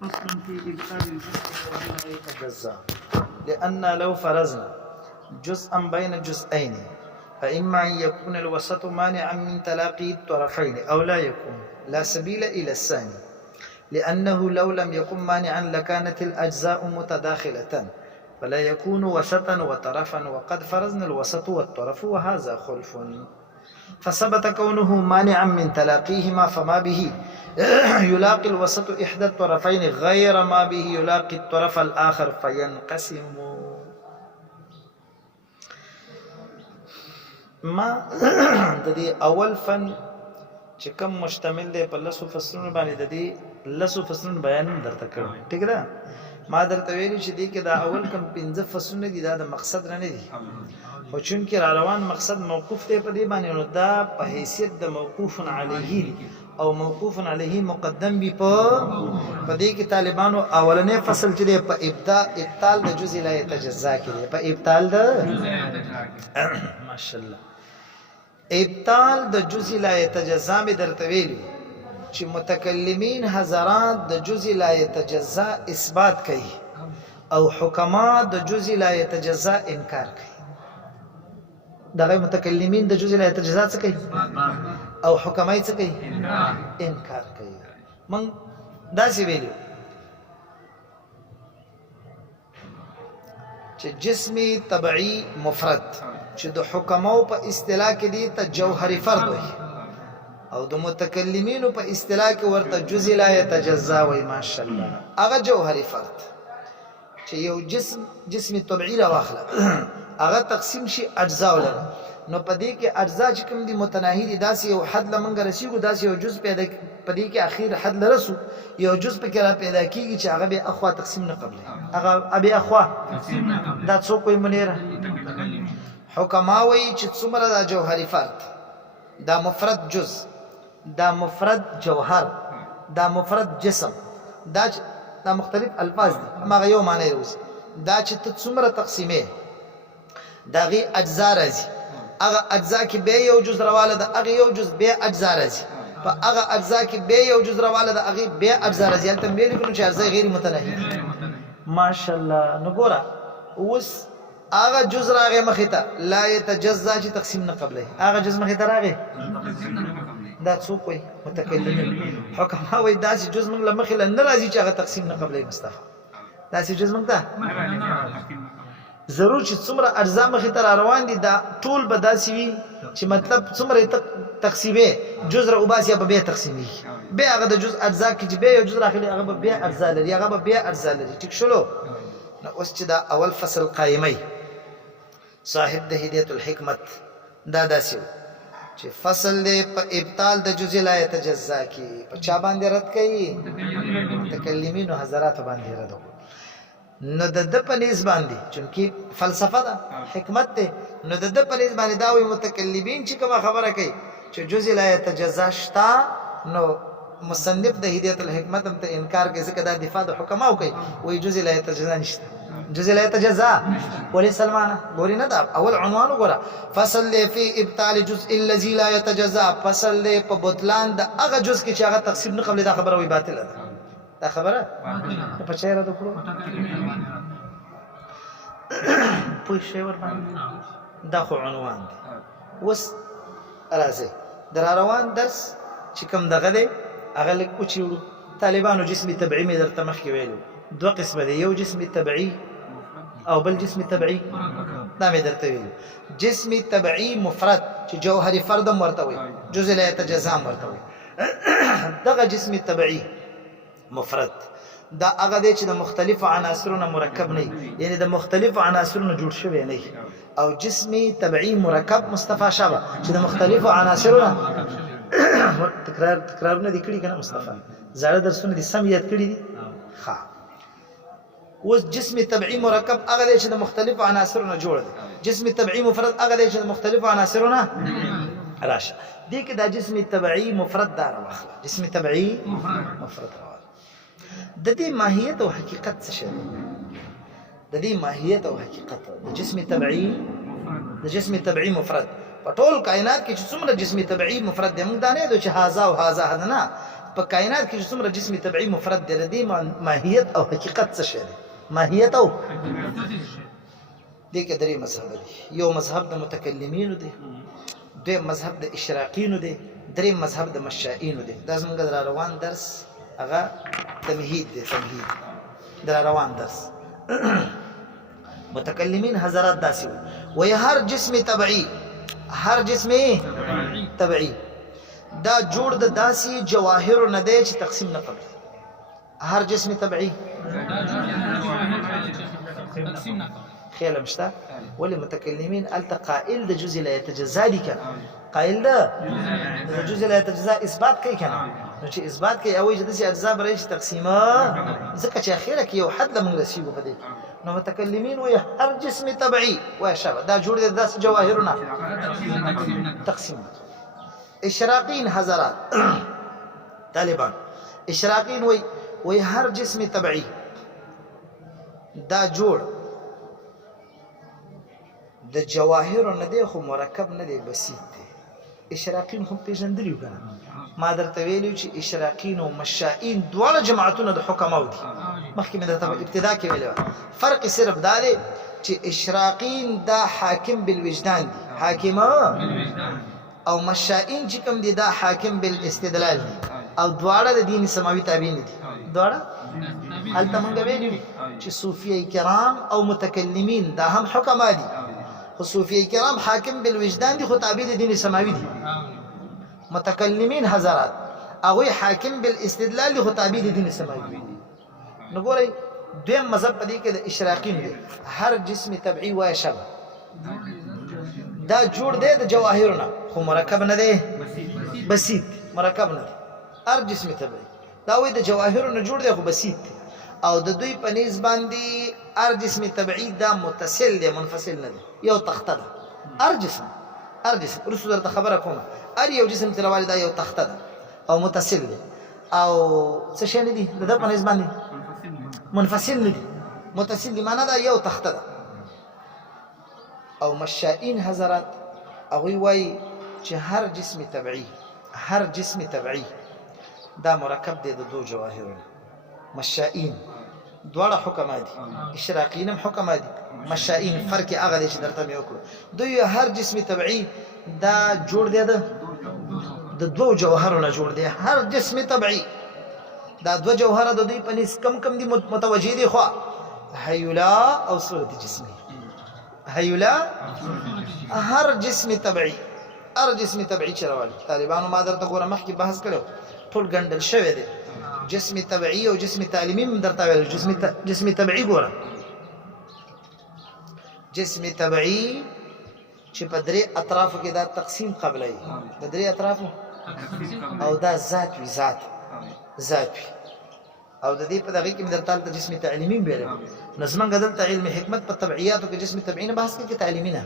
فصل في إبطال الجزء يتجزأ لأن لو فرضنا جزءا بين جزئين فإما أن يكون الوسط مانعا من تلاقي الطرفين أو لا يكون لا سبيل إلى الثاني لأنه لو لم يكن مانعا لكانت الأجزاء متداخلة فلا يكون وسطا وطرفا وقد فرضنا الوسط والطرف وهذا خلف فثبت كونه مانعا من تلاقيهما فما به يلاقي الوسط إحدى الطرفين غير ما به يلاقي الطرف الآخر فينقسم ما د دې اول فن چې کوم مشتمل دی په لسو فصلونو باندې د دې لسو فصلونو بیان درته کړم ٹھیک ده ما درته ویلي چې دې کې دا اول کوم 15 فصلونه دي دا د مقصد نه دي خو چون کې را روان مقصد موقوف دی په دې باندې نو دا په حیثیت د موقوف علیه او موقوف علیه مقدم بي په دې کې طالبانو اولنې فصل چې دی په ابطال د جزء لا يتجزا کې دی په ابطال د ماشاءالله ابطال د جزء لا يتجزا می درته ویلي چې متکلمین حضرات د جزء لا يتجزا اثبات کوي او حکما د جزء لا يتجزا انکار کوي دغه متکلمین د جزء لا يتجزا څه کوي او حکمای څه کوي انکار کوي من داسې ویلو چې جسمی طبعی مفرد چې د حکماو په اصطلاح کې دي ته جوهری فرد وي او د متکلمینو په اصطلاح کې ورته جزء لا يتجزا وي ماشاءالله هغه جوهری فرد چې یو جسم طبعی را واخله هغه تقسیم شي اجزا ولر نو پدې کې اجزا چې کوم دي متناهي دي داسې یو حد لمنګ رسیږي داسې یو جزء پیدا پدې کې اخیر حد لرسو یو جزء په کې را پیدا کیږي چې هغه به اخوا تقسیم نه قبل هغه ابي اخوا تقسیم نه قبل دا څوک وي منیره حکماوی چې څومره دا جوهری فرد دا مفرد جزء دا مفرد جوهر دا مفرد جسم دا مختلف الفاظ دي هغه یو معنی روزي دا چې ته څومره تقسیمې دا غي اجزا راځي هغه اجزا کې به یو جزء راواله دا هغه یو جزء به اجزا راځي په هغه اجزا کې به یو جزء راواله دا هغه به اجزا راځي تل مې لیکلو چې اجزا غیر متناهي ماشاءالله نو ګوره اوس هغه جزء راغی مخې ته لا يتجزا چې تقسیم نه قبلې هغه جزء مخې ته راغی دا څوک وي متکلم حکما وي داسې جزء موږ لمخې نه راځي چې هغه تقسیم نه قبلې مصطفی داسې جزء موږ ته ضرور چې څومره اجزا مخې ته روان دي دا ټول به داسې وي چې مطلب څومره تقسیمې جزء را وباسي به به تقسیمي به هغه د جزء اجزا کې چې به یو جزء راخلي هغه به اجزا لري هغه به اجزا لري ټیک شلو نو اوس چې دا اول فصل قائمي صاحب د هدایت الحکمت دا داسې چې فصل دی په ابطال د جزء لا يتجزا کې په چا باندې رد کوي متکلمین او حضرات باندې رد نو د پنيز باندې چونکی فلسفه ده حکمت ده نو د پنيز باندې دا وي متکلمین چې کومه خبره کوي چې جزء لا يتجزا شتا نو مصنف د هدایت الحکمت هم ته انکار کوي ځکه دا دفاع د حکماو کوي وي جزء لا يتجزا نشته جزء لا يتجزا ولي سلمان غوري نه دا اول عنوان وګوره فصل في ابطال جزء الذي لا يتجزا فصل په بطلان د هغه جزء کې چې هغه تقسیم نه قبل دا خبره وي باطل ده دا خبره په چیرې د کړو پوه شئ ور باندې دا خو عنوان دی وس راځي در روان درس چې کوم دغه دی هغه لیک اوچیړو طالبانو جسمي تبعي مې درته مخکې ویلو دوه قسمه دي یو جسمي تبعي او بل جسمي تبعي دا مې درته ویلو جسمي تبعي مفرد چې جوهري فرد ورته وي جزء لا يتجزا ورته وي دغه جسمي تبعي مفرد دا هغه دی چې د مختلفو عناصرونو مرکب نه یعنی د مختلفو عناصرونو جوړ شوی نه او جسمي تبعي مرکب مصطفی شابه چې د مختلفو عناصرونو تکرارونه دي کړي کنه مصطفی زړه درسونه دي سم یاد کړي دي ها اوس جسمي تبعي مرکب هغه دی چې د مختلفو عناصرونو جوړ دی جسمي تبعي مفرد هغه دی چې د مختلفو عناصرونو راشه دي کې دا جسمي تبعي مفرد دار واخله جسمي تبعي مفرد د دې ماهیت او حقیقت څه شي د دې ماهیت او حقیقت د جسم تبعی مفرد په ټول کائنات کې چې څومره جسم تبعی مفرد دی موږ دا نه دوی چې هاذا او هاذا نه په کائنات کې څومره جسم طبيعي مفرد دی د ماهیت او حقیقت څه شی دی ماهیت او دې کې درې مذهب دي یو مذهب د متکلمینو دی دویم مذهب د اشراقینو دی دریم مذهب د مشائینو دی دا زموږ د روان درس هغه تمهید دی تمهید در روان درس متکلمین حضرات داسي وي هر جسم طبيعي هر جسم طبيعي دا جوړ د داسي جواهر نه دی چې تقسیم نه کوي هر جسم طبيعي خیال مشتا ولي متكلمين التقائل د جزء لا يتجزا دي كان قائل ده جزء لا يتجزا اثبات کوي کنه نو چې اثبات کوي او چې د اجزاء برای تقسیمه ځکه چې اخیره کې یو حد لمن رسیدو په دې نو متکلمین وي هر جسم طبيعي وای شابه دا جوړ دي داس جواهرونه تقسیم اشراقین حضرات طالبان اشراقین وي هر جسم طبيعي دا جوړ د جواهر نه دی خو مرکب نه دی بسيط دی اشراقین هم پیژندلیو کنه ما درته ویلو چې اشراقین او مشائین دواړه جماعتونه د حکماو دي مخکې مې درته ابتدا کې ویلو فرق صرف دا دی چې اشراقین دا حاکم بالوجدان دي حاکمه او مشائین چې کوم دي دا حاکم بالاستدلال دي او دواړه د دین سماوي تابعین دي دواړه هلته مونږ ویلو چې صوفیه کرام او متکلمین دا هم حکما دي خو صوفیه کرام حاکم بالوجدان دي خو تابع دي دین سماوي دي متکلمین حضرات هغه حاکم بالاستدلال دي خو تابع دي دین سماوي نو ګورئ دویم مذهب پدې کې د اشراقین دي هر جسم طبيعي وای شبه دا جوړ دی د جواهرونه خو مرکب نه دی بسيط مرکب نه دی هر جسم طبيعي دا وای د جواهرونه جوړ دی خو بسيط دی او د دوی په نسبت باندې هر جسم طبيعي دا متصل دی منفصل نه دی یو تخته ده هر جسم رسول درته خبره کوم هر یو جسم تلوالي دا یو تخته ده او متصل دی او څه شي نه دي د په نسبت باندې منفصل نه دي متصل دی معنا دا یو تخته ده او مشائین حضرات هغه وای چې هر جسم طبيعي دا مرکب دی د دوه جواهرونو مشائین دواړه حکما دي اشراقین هم حکما دي مشائین فرق هغه دی چې درته مې وکړو دوی هر جسم طبيعي دا جوړ دی د دوه جوهرونو جوړ دی هر جسم طبيعي دا دوه جوهره د دوی په نس کم دي متوجه دي خو هیولا او صورت جسمي هیولا هر جسم طبيعي چروالي طالبانو ما درته ګوره مخکې بحث کړو ټول ګندل شوی دی جسم طبيعي او جسم تعلیمي من درته ویل جسم طبيعي ګوره جسم طبيعي چې په درې اطرافو کې دا تقسیم قبلای د درې اطرافو او دا ذات وي او د دې په دغه کې درته جسم تعلیمي ویل نظم غدل علم حکمت په طبيعياتو کې جسم طبيعي نه بحث کې تعلیمي نه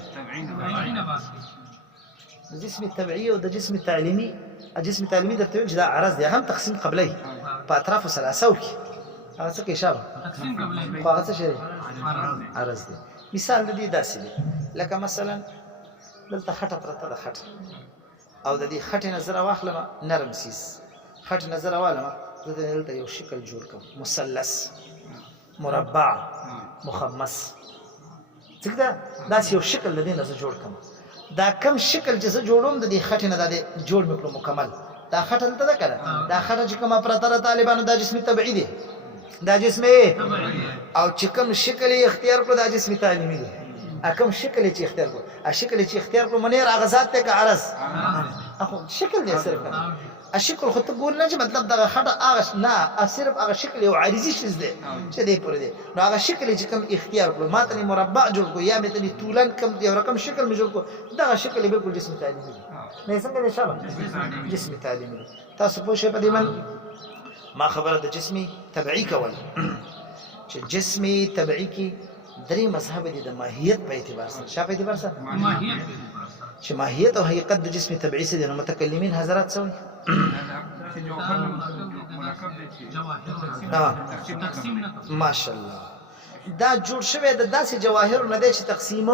جسم طبيعي او د جسم تعلیمي الجسم التعليمي درته ویل چې دا عرض دی هم تقسیم قبلي په اطراف ثلاثه کې هغه څه کې اشاره تقسیم قبلي هغه څه شي عرض دی مثال د دې داسې دی لکه مثلا دلته خټه پرته ده خټه او د دې خټې نظر واخلم نرم سیس خټ نظر واخلم دلته یو شکل جوړ کوم مثلث مربع مخمس څنګه دا یو شکل د دې نظر جوړ کوم دا کم شکل چې زه جوړوم د دې خټې نه د جوړ مکلو مکمل دا خټه ته ده کړه دا خټه چې کومه پرته طالبانو دا جسم طبيعي دی دا جسم او چې کوم شکل اختیار کړو دا جسم تعلیمي دی کوم شکل چې اختیار کړو شکل چې اختیار کړو منیر اغزاد ته عرض اخو شکل دی صرف الشکل خو ته ګور نه چې مطلب دا خټه هغه نه صرف هغه شکل یو عارضي شیز دی چې دی پوره دی نو هغه شکل چې کوم اختیار کړو ماته مربع جوړ کو یا مته طولن کم یو رقم شکل می جوړ کو دا شکل بالکل جسم تعلیمي دی نه څنګه دی شابه جسم تعلیمي تاسو په شی په دې من ما خبره د جسمي طبيعي کول چې جسمي طبيعي کې درې مذهب دي د ماهیت په اعتبار سره شاپ اعتبار سره ماهیت چې ماهیت او حقیقت د جسم طبيعي سره د متکلمین حضرات سوي ماشاءالله دا جوړ شوی د داسې جواهر نه دی چې تقسیم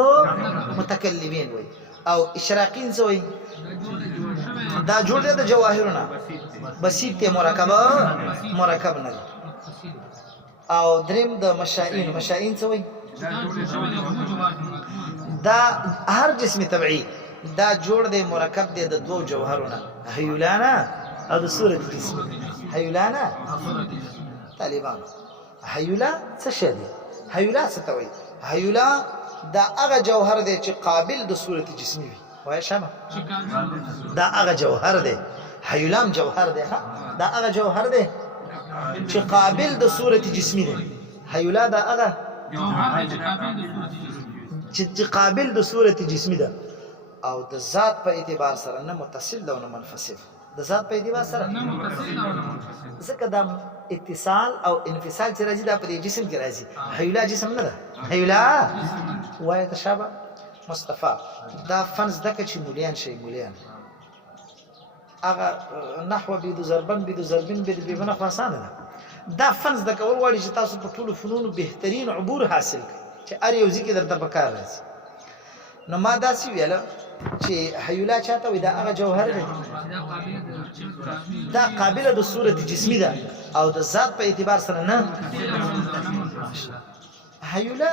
متکلمین وي او اشراقین سوي دا جوړ دی د جواهرونه بسيط ته مرکب نه او دریم د مشائین څه وایي دا هر جسم طبيعي دا جوړ دی مرکب دی د دوه جوهرونه هیولانا او د صورت جسم هیولانا طالبان هیولا څه شی دی هیولا څه ته وایي هیولا دا هغه جوهر دی چې قابل د صورت جسمي وي وای شمه دا هغه جوهر دی هیولام جوهر دی دا هغه جوهر دی چې قابل د صورت جسمي دی هیولا دا هغه جوهر دی چې قابل د صورت جسمي ده او د ذات په اعتبار سره نه متصل ده او نه منفصل د ذات په اعتبار سره نه متصل او نه منفصل ځکه دا اتصال او انفصال چې راځي دا په جسم کې راځي هیولا جسم نه ده هیولا وای تشابه مصطفى دا فنز دکه چې مولیان شي مولیان هغه نحو بيد ضربن بيد ضربن بيد بيبنه خاصانه ده دا فنز دکه ول وړي چې تاسو په ټولو فنونو بهترین عبور حاصل کړئ چې ار یو ځکه درته پکار راځي نو ما دا سی ویل چې هیولا چاته وي دا هغه جوهر دی دا قابله د صورت جسمی ده او د ذات په اعتبار سره نه هیولا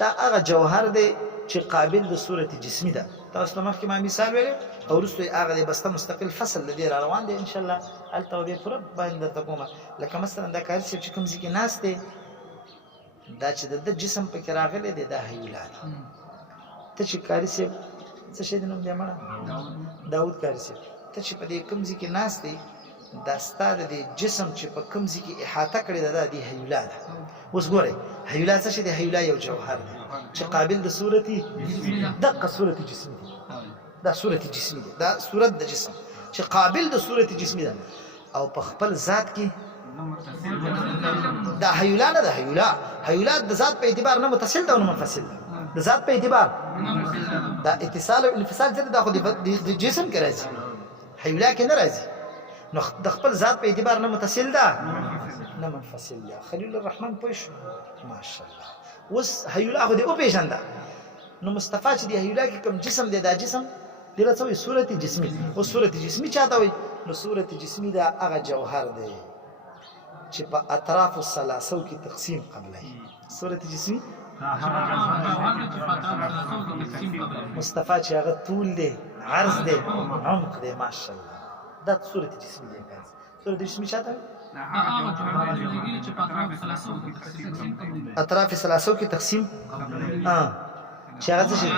دا هغه جوهر دی چې قابل د صورت جسمی ده تاسو مخکې ما مثال ویل او وروسته هغه د بسته مستقل فصل لدی روان دي ان شاء الله الته به پر باندې تکومه لکه مثلا دا کار چې کوم ځکه ناس ته دا چې د جسم په کې راغلي دی دا هیولا ته چې کاری سي څه شي د نوم دی مړه داود کاری سي ته چې په دې کوم ځکه ناس دی دا ستاد د جسم چې په کوم ځکه احاطه کړی دا دی هیولا ده اوس ګورئ هیولا څه شي دی هیولا یو جوهر دی چې قابل د صورتي دقه صورت جسمي دی دا صورت جسمي دی دا صورت د جسم چې قابل د صورت جسمي ده او په خپل ذات کې دا هیولا نه ده هیولا د ذات په اعتبار نه متصل ده او نه منفصل ده د ذات په اعتبار دا اتصال او انفصال ځکه دا خو د جسم کې راځي هیولا کې نه راځي نو د خپل ذات په اعتبار نه متصل ده نه منفصل ده خلیل الرحمن پوښ ماشاءالله اوس هیولا خو دې او پیژنده نو مصطفی چې دی هیولا کې کوم جسم دی دا جسم دله څه وي صورت جسمی او صورت جسمی چاته وي نو صورت جسمی دا هغه جوهر دی چې په اطراف الثلاثه کې تقسیم قبلای صورت جسمی مصطفی چې هغه طول دی عرض دی عمق دی ماشاءالله دا صورت جسمی دی صورت جسمی چاته اطراف ثلاثه کې تقسیم چې هغه څه شي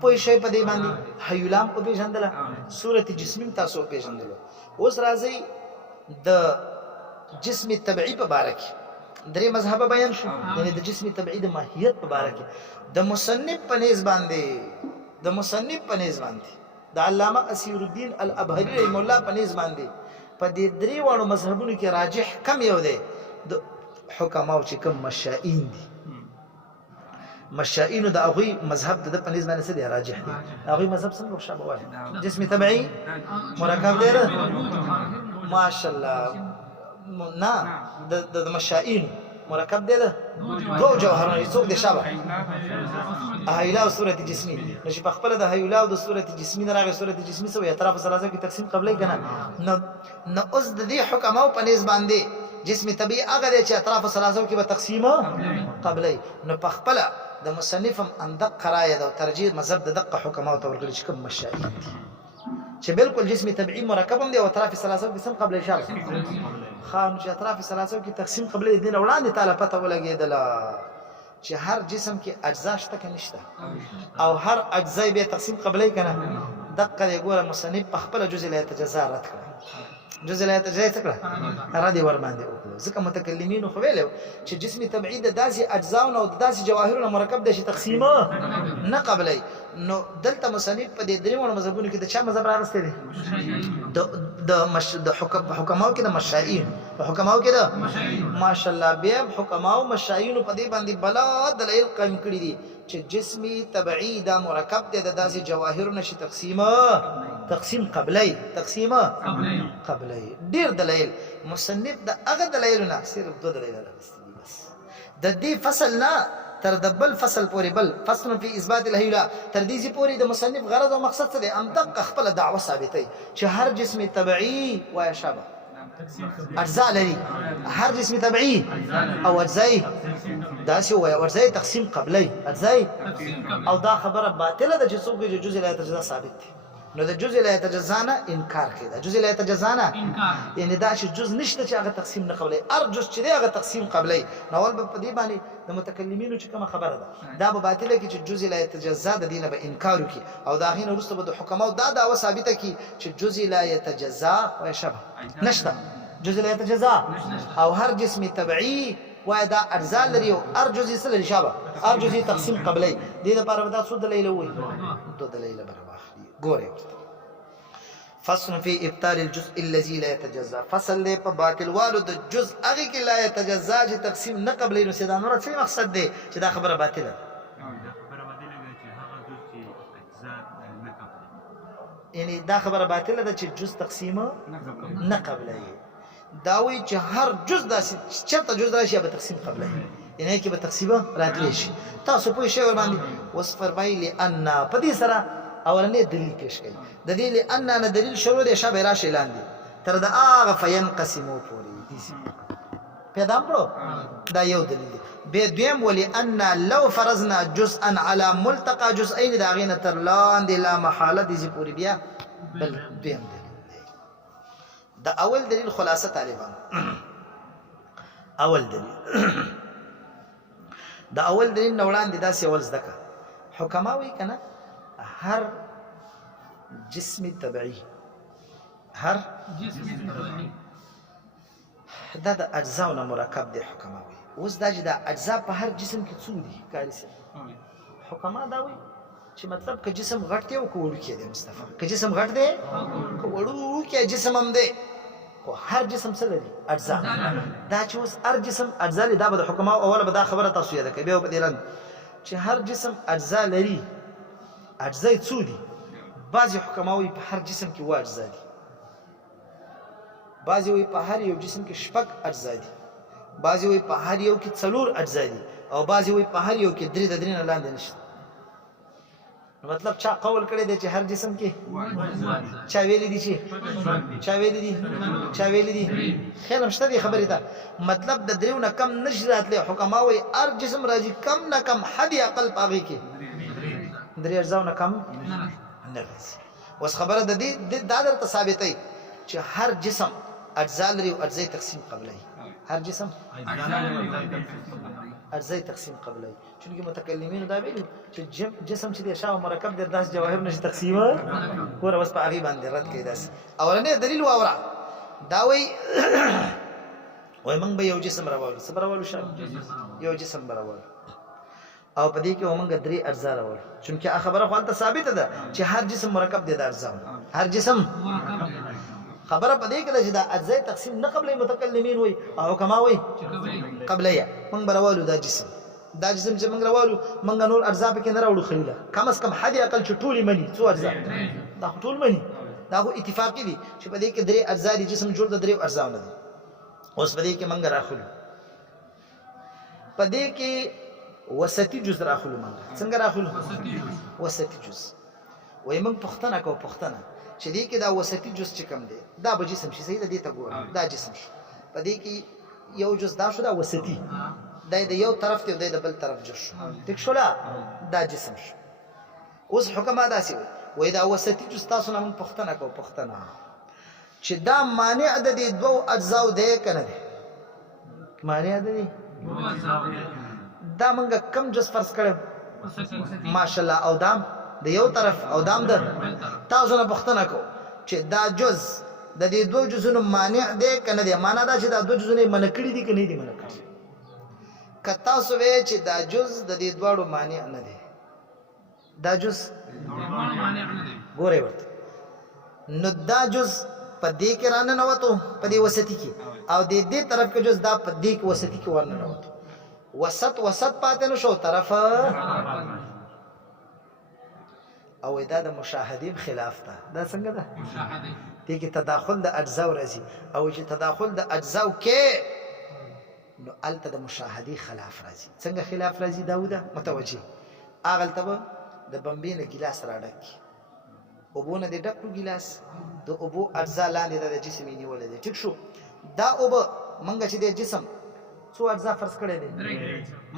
پوه شي په دې باندې هیولام او پیژندله صورت جسمی تاسو پیژندله اوس راځي د جسم طبيعي په باره کې درې مذهب بیان شو یعنی د جسم طبيعي د ماهیت په باره کې د مصنف په نسبت باندې د علامه اسیر الدین الابهری رحم الله په نسبت باندې په دې درې وړو مذهبونو کې راجح کم یو دی د حکماو چې کوم مشائین دي مشائین د هغوی مذهب د په نسبت باندې څه دی راجح دی هغوی مذهب څنګه شابه وایي جسم طبيعي مرکب دی ماشاءالله نه د مشائین مرکب دی دو جوهرونه څوک دی شابه هیولا او صورت جسمی نو چې په خپل د هیولا او د صورت جسمی نه راغی صورت جسمی سو اطراف ثلاثه کې تقسیم قبلای کنه نو اوس د دې حکماو په نسبت باندې جسم طبيعي هغه دی چې اطراف ثلاثه کې به تقسیم قبلای نو په خپل د مصنف هم دقه رایه او ترجیح مذهب د دقه حکماو ته ورغلي چې کوم مشائین دي چې بالکل جسم طبيعي مرکب هم دی او اطراف ثلاثه کې قسم قبل اشاره خان چې اطراف ثلاثه کې تقسیم قبل دین وړاندې تعالی پته ولګیدل چې هر جسم کې اجزا شته که نشته او هر اجزا به تقسیم قبلای کنه دقه دی ګوره مصنف په خپل جزء لا يتجزا رد کړ جزء لا يتجزا څه را دي ور باندې وکړو ځکه متکلمین خو ویلو چې جسم طبيعي د داسې اجزا او د داسې جواهرونو مرکب د شي تقسیم نه قبلای نو دلته مصنف په دې درې وړو مذهبونو کې د چا مذهب راغسته دي د حکماو کې د مشائین په حکماو کې د ماشاءالله بیا حکماو مشائین په دې باندې بلا دلایل قائم کړی دي چې جسمي طبيعي دا مرکب دی د داسې جواهرونو شي تقسیم قبلای ډیر دلایل مصنف د هغه دلایلونه صرف دو دلایل راغستي بس د دې فصل نه تر د بل فصل پورې بل فصل فی اثبات الهیلا تر دې پورې د مصنف غرض او مقصد څه دی ام دقه خپل دعوه ثابتوي چې هر جسم طبيعي و شابه اجزاء لري هر جسم طبيعي او اجزاء داسې وایي او اجزاء تقسیم قبلی اجزاء او دا خبره باطله ده چې څوک چې جزء لا يتجزا ثابت دي نو د جزء لا يتجزا نه انکار کوي د جزء لا يتجزا نه یعنی دا چې جزء نشته چې هغه تقسیم نه قبلی ار جزء چې هغه تقسیم قبلی نو ول په دې باندې د متکلمینو چې کومه خبره ده دا به باطله کې چې جزء لا يتجزا د دینه به انکار وکي او دا غینه وروسته به د حکماو دا دعوه ثابته کی چې جزء لا يتجزا و شبه نشته جزء لا يتجزا او هر جسم طبيعي ودا اجزاء لري او ار جزء سره شابه ار جزء تقسیم قبلی دې لپاره دا سود لیله وي د لیله برابر ګوري فصل في ابطال الجزء الذي لا يتجزا فصل له په باطل والو د جزء هغه کې لا يتجزا چې تقسیم نه قبلی نو سیدا نور څه مقصد دی چې دا خبره باطله یعنی دا خبره باطله ده چې جزء تقسیم نه قبلی داوی چې هر جزء داسې چرته جزء راشي به تقسیم قبلی یعنی کې به تقسیم راتلی شي تاسو په شی ور باندې وس فرمایلی ان په دې سره اولنې دلیل پیش کړي د دې لئن نه دلیل شروع دي شابه راشي لاندې تر دا اغه فینقسمو پوری دي پیدا کړو دا یو دلیل دی به دویم ولی ان لو فرضنا جزءا على ملتقى جزئين دا غینه تر لاندې لا محاله دي پوری بیا بل دویم دلیل دا اول دلیل خلاصه طالبان اول دلیل دا اول دلیل نوړان دي دا سی اول زدکه حکماوی کنه هر جسم طبيعي هر جسم طبيعي دا د اجزاء مرکب دي حکماوي اوس دا چې دا اجزاء په هر جسم کې څو دي کاری سي حکما دا وي چې مطلب که جسم غټ دی او کوړ کې دی مصطفی که جسم غټ دی کوړو کې جسم هم دی خو هر جسم څه لري اجزاء دا چې اوس هر جسم اجزاء لري دا به حکما اوله به دا خبره تاسو یاد کړئ به په دې چې هر جسم اجزاء لري اجزاء څو دي بعضی حکماوی په هر جسم کې و اجزاء دي بعضی وی په هر یو جسم کې شپږ اجزاء دي بعضی وی په هر یو کې څلور اجزاء دي او بعضی وی په هر یو کې درې د درې نه لاندې نشته مطلب چا قول کړی دی چې هر جسم کې چا ویلي دي چې چا ویلي دي چا ویلي دي خیر مشته دي خبرې ته مطلب د دریو نه کم نشي راتلی حکماوی هر جسم راځي کم نه کم حد اقل پاغي کې درې اجزاء نه کم نه راځي اوس خبره د دې د درته ثابتې چې هر جسم اجزاء لري او اجزاء تقسیم قبلی هر جسم اجزاء تقسیم قبلی چونکه متکلمین دا ویلي چې جسم چې د شاو مرکب د داس جواهر نشي تقسیم ور اوس په هغه باندې رد کوي داس اولنې دلیل واورا دا وای موږ به یو جسم راوړو صبرولو شاو یو جسم راوړو او په دې کې موږ درې اجزاء راوړو چونکه خبره خو ته ثابته ده چې هر جسم مرکب دي د اجزاء هر جسم خبره په دې کې چې دا اجزاء تقسیم نه قبل متکلمین وي او کما وي قبليه موږ براولو دا جسم چې موږ راولو موږ نور اجزاء په کې نه راوړو خلیله کم از کم حد اقل چې ټولې مني څو اجزاء دا ټول مني دا هو اتفاقی دي چې په دې کې درې اجزاء دي جسم جوړ د درې اجزاء نه دي اوس په دې کې موږ راخلو په دې کې وسطي جزء راخلو موږ څنګه راخلو وسطي جزء وای موږ پښتنه کو پښتنه چې دې کې دا وسطي جزء چې کم دی دا به جسم شي صحیح ده دې ته ګورم دا جسم شي په دې کې یو جزء دا شو دا وسطي دا د یو طرف ته د بل طرف جز شو ټیک شو دا جسم شو اوس حکم دا سی وای دا وسطي جزء تاسو نه موږ پښتنه کو پښتنه چې دا مانع د دې دوه اجزاو دی کنه دی مانع دی دا موږ کم جز فرض کړو ماشاءالله او دام د یو طرف او دام د تاسو نه پښتنه کو چې دا جز د دې دوه جزونو مانع دی کنه دی معنا دا چې دا دوه جزونه منکړي دي کنه دي منکړي کتا سو وی چې دا جز د دې دوړو مانع نه دی دا جز مانع نه دی ګوره ورته نو دا جز په دې کې رانه نه وته په دې وسطي کې او د دې طرف کې جز دا په دې کې وسطي کې ورنه نه وته وسط پاتې نو شو طرف او دا د مشاهدین خلاف ده دا څنګه ده مشاهده دې کې تداخل د اجزاء راځي او چې تداخل د اجزاء کې نو الته د مشاهدي خلاف راځي څنګه خلاف راځي داوده متوجه اغلته به د بمبې نه ګلاس راډک اوبو نه د ډکو ګلاس د اوبو اجزا لاندې د جسم یې نیولې دي ټیک شو دا اوبه منګه چې د جسم څو اجزا فرض کړی دي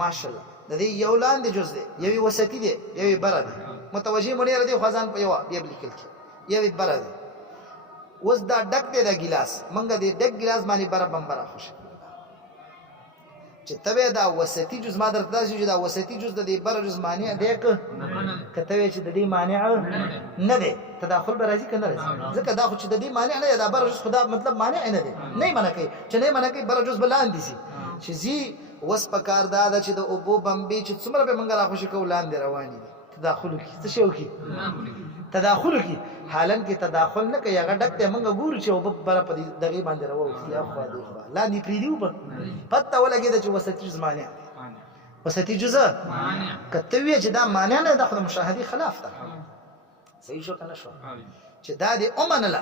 ماشاءالله د دې یو لاندې جز دی یوې وسطي دی یوې بره دی متوجه مونږ دی خزان په یو بیا لیکل کی یوې بره دی اوس دا ډک دی د ګلاس منګه د ډک ګلاس باندې بره بمبره خوش چې تبه دا وسطي جز ما درته داسې چې دا وسطي جز د دې بره جز مانع دی کته چې د دې مانع نه دی تداخل به راځي کنه راځي ځکه دا خو چې د دې مانع نه دی دا بره جز خدا مطلب مانع نه دی نه منع کوي چې نه منع کوي بره جز بلاندې سي چې زی وس په کار دا چې د اوبو بمبي چې څومره به منګه را خوشي کولان دی رواني دي تداخل کی څه شو کی تداخل کی حالن کې تداخل نه کوي هغه ډک ته منګه ګورو چې وب بره په دغه باندې راوځي اخوا دی خو لا دی پریدیو په پته ولګي د چې وسطي زمانه وسطي جزء کته وی چې دا معنی نه د خپل مشاهدي خلاف ده صحیح شو کنه شو چې دا دی اومنله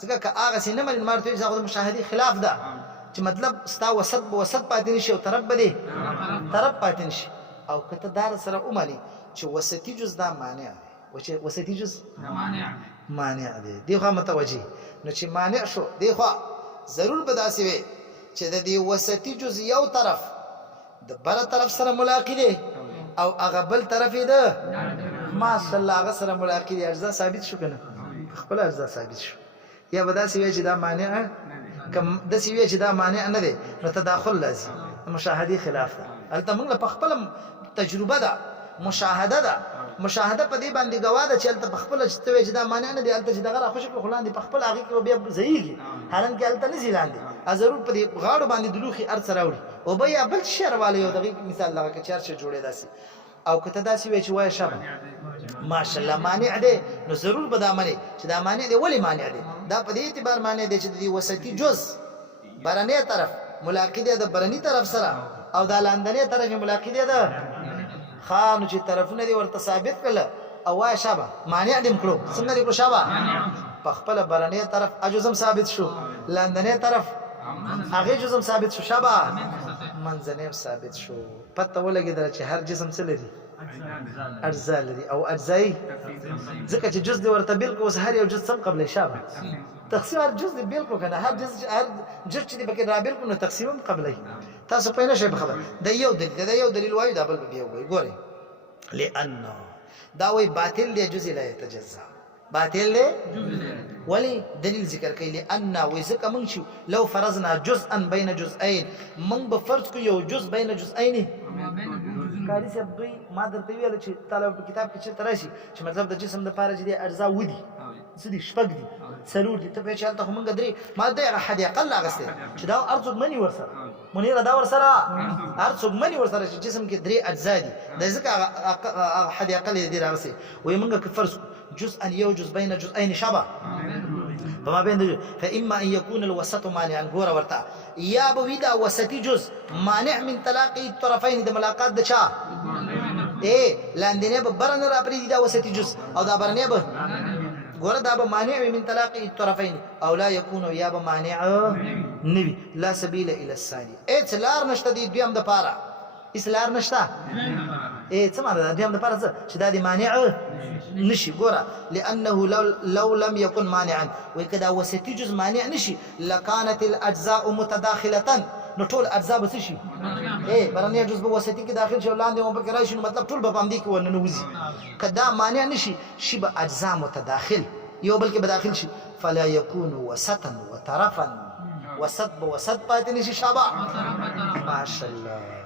څنګه که هغه سینه مل مرته چې د مشاهدي خلاف ده چې مطلب ستا وسط پاتې نشي او طرف بده طرف پاتې نشي او کته دار سره اومالي چې وسطي جز دا معنی ده وسطي جز مانع دی دی خو متوجه نو چې مانع شو دی خو ضرور به داسې وي چې د دې وسطي جز یو طرف د بل طرف سره ملاقات دی او هغه بل طرف دی ماشاءالله هغه سره ملاقات دی اجزا ثابت شو کنه خپل اجزا ثابت شو یا به داسې وي چې دا مانع کم داسې وي چې دا مانع نه دی نو تداخل لازم مشاهدي خلاف ده البته موږ په خپل تجربه ده مشاهده ده مشاهده په دې باندې گواده چې الته خپل چې ته چې دا معنی نه دی الته چې دغه را خوشو خلان دي په خپل هغه کې بیا زیږي حالان کې الته نه زیلاندي ضرور په دې غاړو باندې دلوخي ارڅ راوړي او بیا بل شهر والي یو دغه مثال لغه کې چارچ جوړې داسي او کته داسي وي چې وای شابه ماشاءالله مانع دی نو ضرور به دا معنی چې دا معنی دی ولی مانع دی دا په دې اعتبار معنی دی چې د وسطي جز برنه طرف ملاقات دی د برني طرف سره او د لاندنی طرف ملاقات دی د خان چې طرفونه دی ورته ثابت کړل او وای شابه مانع دې کړو څنګه دې کړو شابه په خپل برنه طرف اجزم ثابت شو لاندنی طرف هغه جزم ثابت شو شابه منځنی ثابت شو پته ولګیدل چې هر جسم څه لري اجزا لري او اجزای ځکه چې جز دې ورته بالکل اوس هر یو جز سم قبل شابه تقسیم هر جز دې بالکل کنه هر جز چې دې بکې را بالکل نو تقسیم قبلې تاسو په نه شي خبر د یو دلیل وایو دا بل به وي ګوري لانه دا وی باطل دی جزء لا يتجزا باطل دی ولی دلیل ذکر کوي لانه وی ځکه مونږ شو لو فرضنا جزءا بين جزئين مونږ به فرض کو یو جزء بین جزئين کاری صاحب دوی ما درته ویل چې طالب په کتاب کې چې تراشي چې مطلب د جسم د پاره چې د اجزا ودی سدي شپږ دي څلور دي ته به چې ته مونږ درې ما د احد اقل اغسته چې دا ارزو منی ورسره منیر دا ورسره ارزو منی ورسره چې جسم کې درې اجزا دي د ځکه احد اقل دي راغسي وي مونږ کې فرض جزءا يوجز بين جزئين شبه فما بين فاما ان يكون الوسط مانعا غور ورتا يا بويدا وسطي جزء مانع من تلاقي الطرفين د ملاقات د چا لاندنه به برن را پری دا وسطي جزء او دا برنه به غور دا به مانع من تلاقي الطرفين او لا يكون يا به مانع نبي لا سبيل الى الثاني اطلار نشته دي دویم د پاره اسلار نشته څه معنی دویم د پاره چې دا دي مانع نشي ګوره لانه لو لم يكن مانعا وكذا وسطي جزء مانع نشي لكانت الاجزاء متداخله نو ټول اجزاء بس شي برنيه جزء وسطي کې داخل شو لاندې مو بکرای شي مطلب ټول به باندې کې وننوزي کدا مانع نشي شي به اجزاء متداخل یو بلکې بداخل شي فلا يكون وسطا وطرفا وسط پاتې نشي شابه ماشاءالله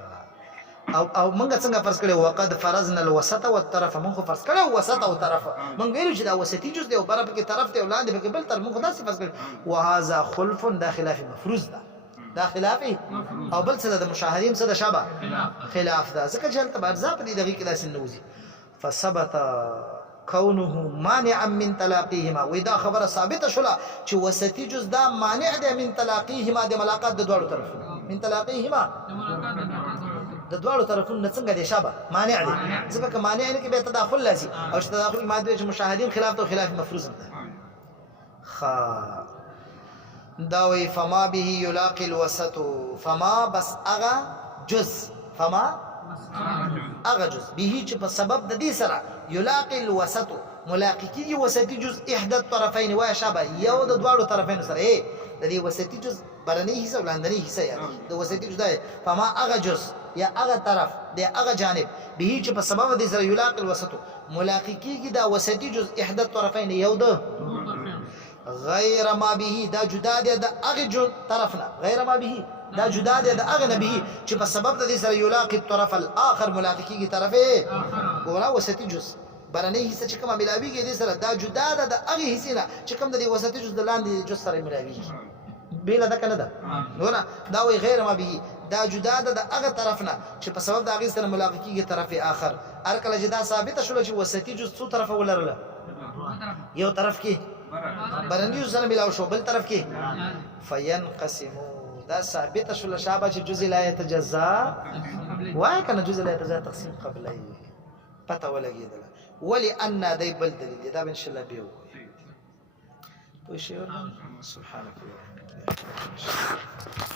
او منګه څنګه فرض کړو وقد فرضنا الوسط والطرف منخ فرض کړو وسط او طرف منګ ویلو چې دا وسطي جز دی او بره کې طرف ته ولاندې به بل تر منخ داسې فرض کړو وهذا خلف دا خلاف مفروض ده دا خلافي او بل څه د مشاهدين څه د شابه خلاف ده ځکه چې تل برزا په دې دغه کې داسې نوځي فثبت كونه مانعا من تلاقيهما واذا خبر ثابت شولا چې وسطي جز دا مانع ده من تلاقيهما د ملاقات د دوړو طرفونو من تلاقيهما د دوړو طرفونو څنګه دي شابه مانع دي ځکه که مانع نه کې به تداخل لازم او چې تداخل ماده چې مشاهدين خلاف ته خلاف مفروض ده داوي فما به يلاقي الوسط فما بس اغا جز فما اغا جز به چې په سبب د دې سره يلاقي الوسط ملاقي کیږي وسطي جز احدى الطرفين وشابه یو د دواړو طرفینو سره د دې وسطي جز برني حصہ ولاندني حصہ یاد د وسطي جز ده فما اغا جز یا اغا طرف د اغا جانب به چې په سبب د سره يلاقي الوسط ملاقي کیږي دا وسطي جز احدى الطرفين یو د غیر ما به دا جدا دی د اغه طرفنا غیر ما به دا جدا دی د اغه نبی چې په سبب د دې سره یلاقي الطرف الاخر ملاقي کیږي طرفه ګورا وسطي جز برني حصہ چې کومه ملاویږي دې سره دا جدا ده د اغه حصہ نه چې کوم د وسطي جز د لاندې جز سره ملاویږي بیل ده کنه ده ګورا دا وی غیر ما به دا جدا ده د اغه طرفنا چې په سبب د اغه سره ملاقي کیږي طرفه اخر هر کله چې دا ثابت شول چې وسطي جز څو طرفه ولرله یو طرف کې برنیو سره ملاو شو بل طرف کې فینقسمو دا ثابت شول شابه چې جزء لا يتجزا وای کنه جزء لا يتجزا تقسیم قبلای پته ولګیدل ولی ان دای بل دلیل دا ان شاء الله به وي سبحانك اللهم وبحمدك